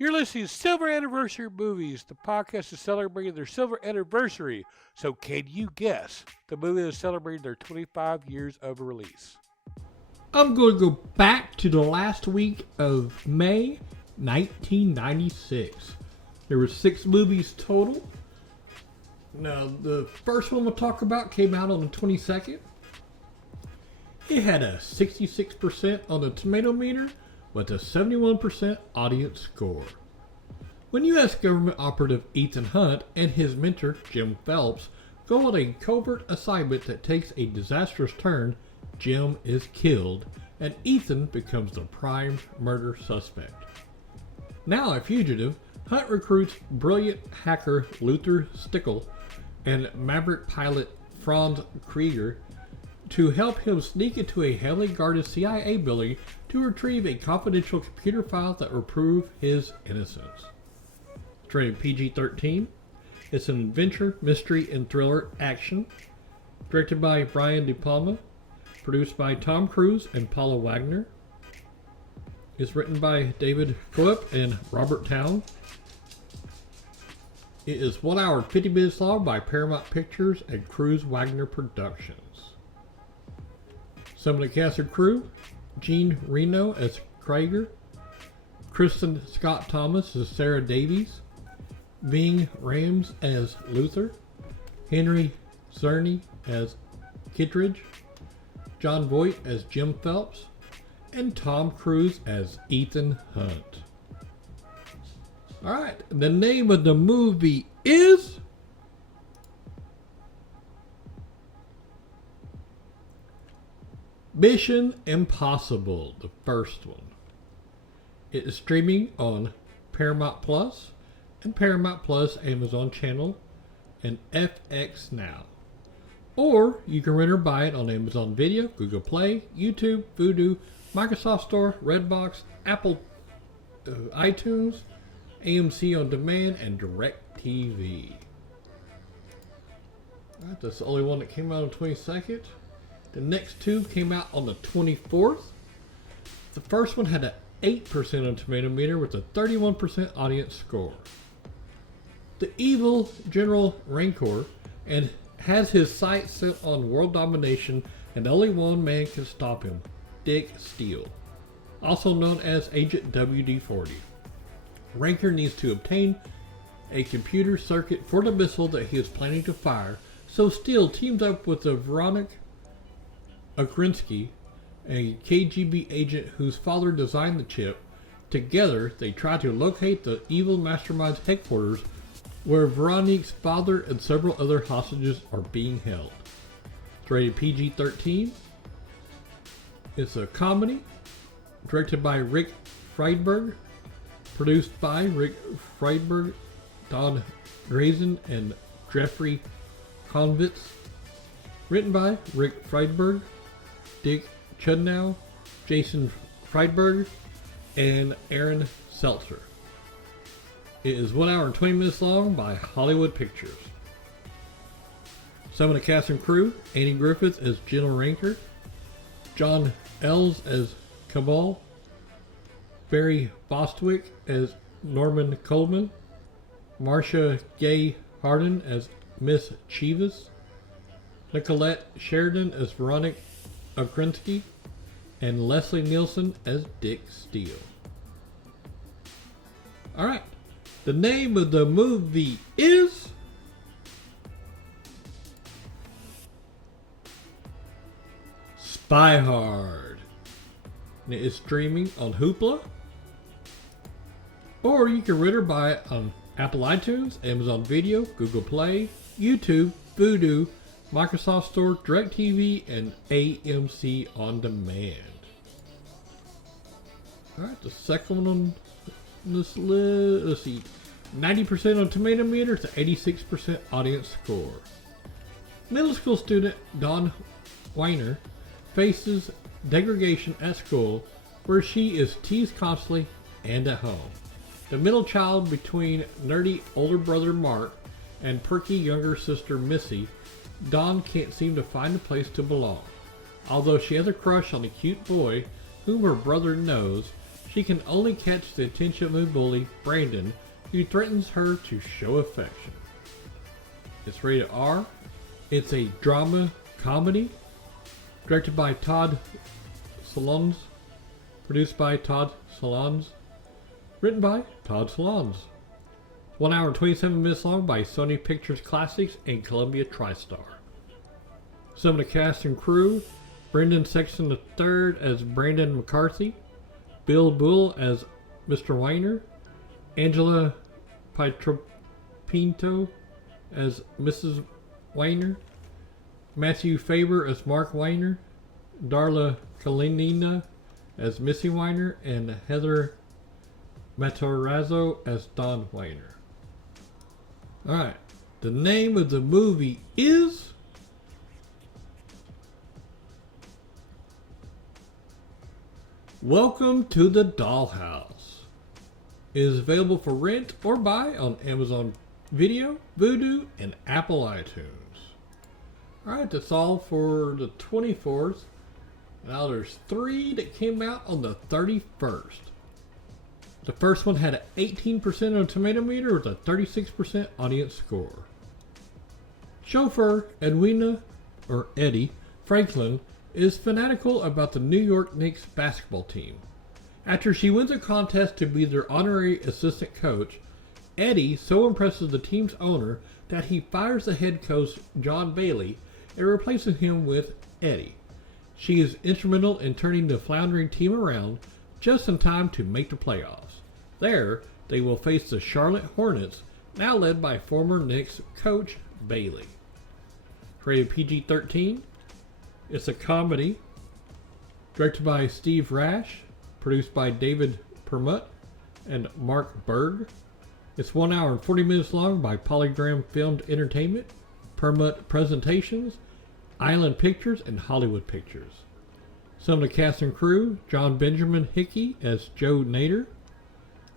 You're listening to Silver Anniversary Movies. The podcast is celebrating their silver anniversary. So, can you guess the movie that is celebrating their 25 years of release? I'm going to go back to the last week of May 1996. There were 6 movies total. Now, the first one we'll talk about came out on the 22nd. It had a 66% on the tomato meter with a 71% audience score. When U.S. government operative Ethan Hunt and his mentor Jim Phelps go on a covert assignment that takes a disastrous turn, Jim is killed and Ethan becomes the prime murder suspect. Now a fugitive, Hunt recruits brilliant hacker Luther Stickle and maverick pilot Franz Krieger to help him sneak into a heavily guarded CIA building to retrieve a confidential computer file that will prove his innocence. It's rated PG-13. It's an adventure, mystery, and thriller action. Directed by Brian De Palma. Produced by Tom Cruise and Paula Wagner. It's written by David Coep and Robert Towne. It is 1 hour and 50 minutes long by Paramount Pictures and Cruise Wagner Productions. Some of the cast and crew: Jean Reno as Krieger, Kristen Scott Thomas as Sarah Davies, Ving Rhames as Luther, Henry Czerny as Kittredge, John Voight as Jim Phelps, and Tom Cruise as Ethan Hunt. Alright, the name of the movie is Mission Impossible, the first one. It is streaming on Paramount Plus and Paramount Plus Amazon Channel and FX Now. Or you can rent or buy it on Amazon Video, Google Play, YouTube, Vudu, Microsoft Store, Redbox, Apple iTunes, AMC On Demand, and DirecTV. Alright, that's the only one that came out on the 22nd. The next 2 came out on the 24th. The first one had an 8% on tomato meter with a 31% audience score. The evil General Rancor and has his sights set on world domination, and only one man can stop him: Dick Steele, also known as Agent WD-40. Rancor needs to obtain a computer circuit for the missile that he is planning to fire, so Steele teams up with the Veronica Okrinsky, a KGB agent whose father designed the chip. Together, they try to locate the evil mastermind's headquarters, where Veronique's father and several other hostages are being held. It's rated PG-13. It's a comedy, directed by Rick Friedberg, produced by Rick Friedberg, Don Grazen, and Jeffrey Konvitz. Written by Rick Friedberg, Dick Chudnow, Jason Friedberg, and Aaron Seltzer. It is 1 hour and 20 minutes long by Hollywood Pictures. Some of the cast and crew: Andy Griffith as General Rancor, John Ells as Cabal, Barry Bostwick as Norman Coleman, Marcia Gay Harden as Miss Chivas, Nicolette Sheridan as Veronica Okrinsky, and Leslie Nielsen as Dick Steele. Alright, the name of the movie is Spy Hard. And it is streaming on Hoopla, or you can rent or buy it on Apple iTunes, Amazon Video, Google Play, YouTube, Vudu, Microsoft Store, DirecTV, and AMC On Demand. Alright, the second one on this list, let's see, 90% on tomato meter to 86% audience score. Middle school student Dawn Weiner faces degradation at school, where she is teased constantly and at home. The middle child between nerdy older brother Mark and perky younger sister Missy, Dawn can't seem to find a place to belong. Although she has a crush on a cute boy whom her brother knows, she can only catch the attention of a bully, Brandon, who threatens her to show affection. It's rated R. It's a drama comedy directed by Todd Solondz, produced by Todd Solondz, written by Todd Solondz. 1 hour and 27 minutes long by Sony Pictures Classics and Columbia TriStar. Some of the cast and crew: Brendan Sexton III as Brandon McCarthy, Bill Bull as Mr. Weiner, Angela Pietropinto as Mrs. Weiner, Matthew Faber as Mark Weiner, Darla Kalinina as Missy Weiner, and Heather Matarazzo as Don Weiner. Alright, the name of the movie is Welcome to the Dollhouse. It is available for rent or buy on Amazon Video, Vudu, and Apple iTunes. Alright, that's all for the 24th. Now there's 3 that came out on the 31st. The first one had an 18% on Tomato Meter with a 36% audience score. Chauffeur Edwina, or Eddie, Franklin is fanatical about the New York Knicks basketball team. After she wins a contest to be their honorary assistant coach, Eddie so impresses the team's owner that he fires the head coach John Bailey and replaces him with Eddie. She is instrumental in turning the floundering team around just in time to make the playoffs. There, they will face the Charlotte Hornets, now led by former Knicks coach Bailey. Rated PG-13. It's a comedy directed by Steve Rash, produced by David Permut and Mark Berg. It's 1 hour and 40 minutes long by Polygram Filmed Entertainment, Permut Presentations, Island Pictures, and Hollywood Pictures. Some of the cast and crew: John Benjamin Hickey as Joe Nader,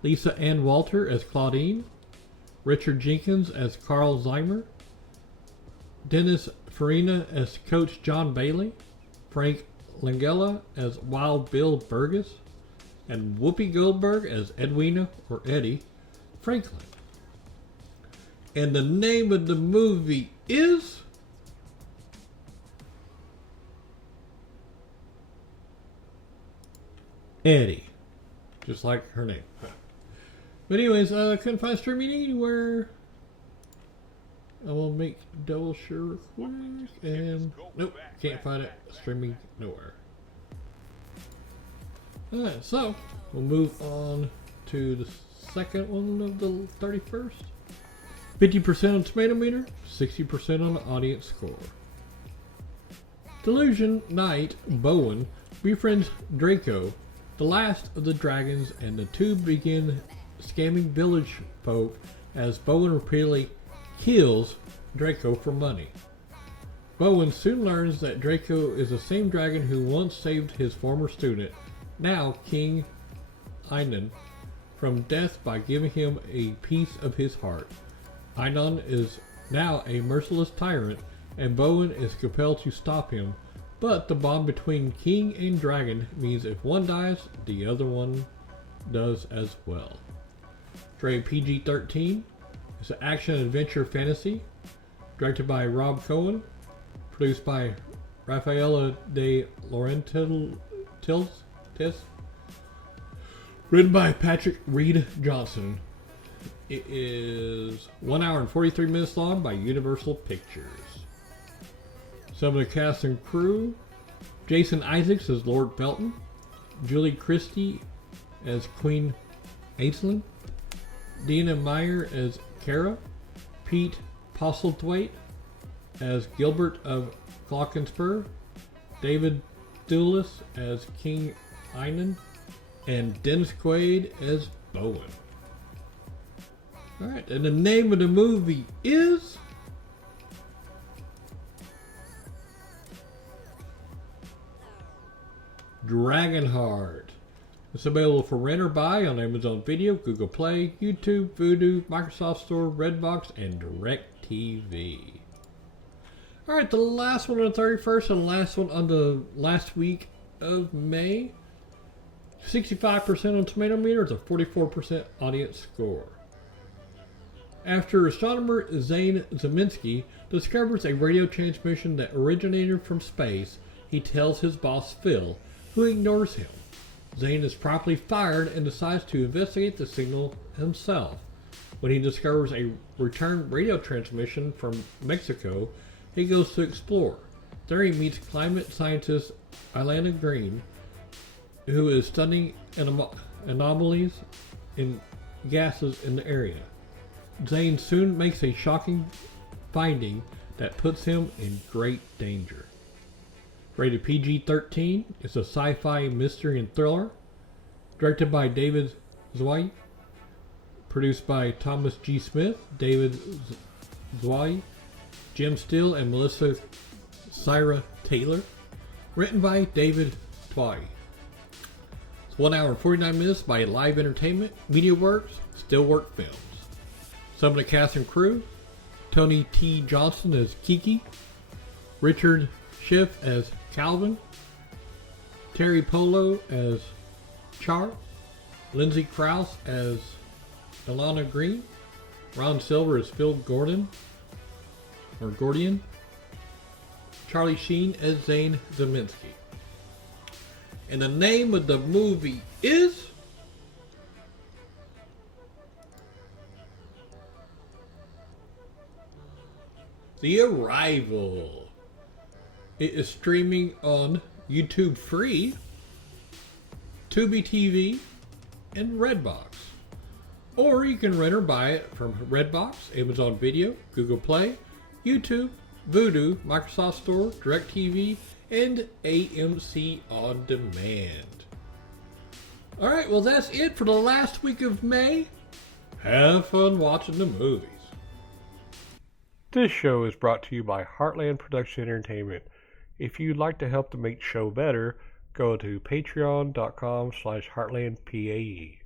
Lisa Ann Walter as Claudine, Richard Jenkins as Carl Zeimer, Dennis Farina as Coach John Bailey, Frank Langella as Wild Bill Burgess, and Whoopi Goldberg as Edwina, or Eddie, Franklin. And the name of the movie is Eddie, just like her name. But anyways, I couldn't find streaming anywhere. I will make double sure quick, and nope, can't find it. Streaming nowhere. Alright, so we'll move on to the second one of the 31st. 50% on Tomato Meter, 60% on the audience score. Delusion Knight Bowen befriends Draco, the last of the dragons, and the two begin scamming village folk as Bowen repeatedly kills Draco for money. Bowen soon learns that Draco is the same dragon who once saved his former student, now King Einon, from death by giving him a piece of his heart. Einon is now a merciless tyrant, and Bowen is compelled to stop him, but the bond between king and dragon means if one dies, the other one does as well. Rated PG-13. It's an action-adventure fantasy, directed by Rob Cohen, produced by Rafaela de Laurentiis, written by Patrick Reed Johnson. It is 1 hour and 43 minutes long by Universal Pictures. Some of the cast and crew: Jason Isaacs as Lord Felton, Julie Christie as Queen Aislinn, Dina Meyer as Kara, Pete Postlethwaite as Gilbert of Glockenspur, David Thewlis as King Einon, and Dennis Quaid as Bowen. Alright, and the name of the movie is Dragonheart. It's available for rent or buy on Amazon Video, Google Play, YouTube, Vudu, Microsoft Store, Redbox, and DirecTV. Alright, the last one on the 31st and the last one on the last week of May. 65% on Tomato Meter with a 44% audience score. After astronomer Zane Zeminski discovers a radio transmission that originated from space, he tells his boss Phil, who ignores him. Zane is promptly fired and decides to investigate the signal himself. When he discovers a return radio transmission from Mexico, he goes to explore. There he meets climate scientist Ilana Green, who is studying anomalies in gases in the area. Zane soon makes a shocking finding that puts him in great danger. Rated PG-13, it's a sci-fi mystery and thriller. Directed by David Zwei. Produced by Thomas G. Smith, David Zwei, Jim Steele, and Melissa Syra Taylor. Written by David Zwei. It's 1 hour and 49 minutes by Live Entertainment, MediaWorks, Stillwork Films. Some of the cast and crew: Tony T. Johnson as Kiki, Richard Schiff as Calvin, Terry Polo as Char, Lindsay Krause as Ilana Green, Ron Silver as Phil Gordian, Charlie Sheen as Zane Zeminski. And the name of the movie is The Arrival. It is streaming on YouTube Free, Tubi TV, and Redbox. Or you can rent or buy it from Redbox, Amazon Video, Google Play, YouTube, Vudu, Microsoft Store, DirecTV, and AMC On Demand. Alright, well that's it for the last week of May. Have fun watching the movies. This show is brought to you by Heartland Production Entertainment. If you'd like to help to make the show better, go to patreon.com/heartlandpae.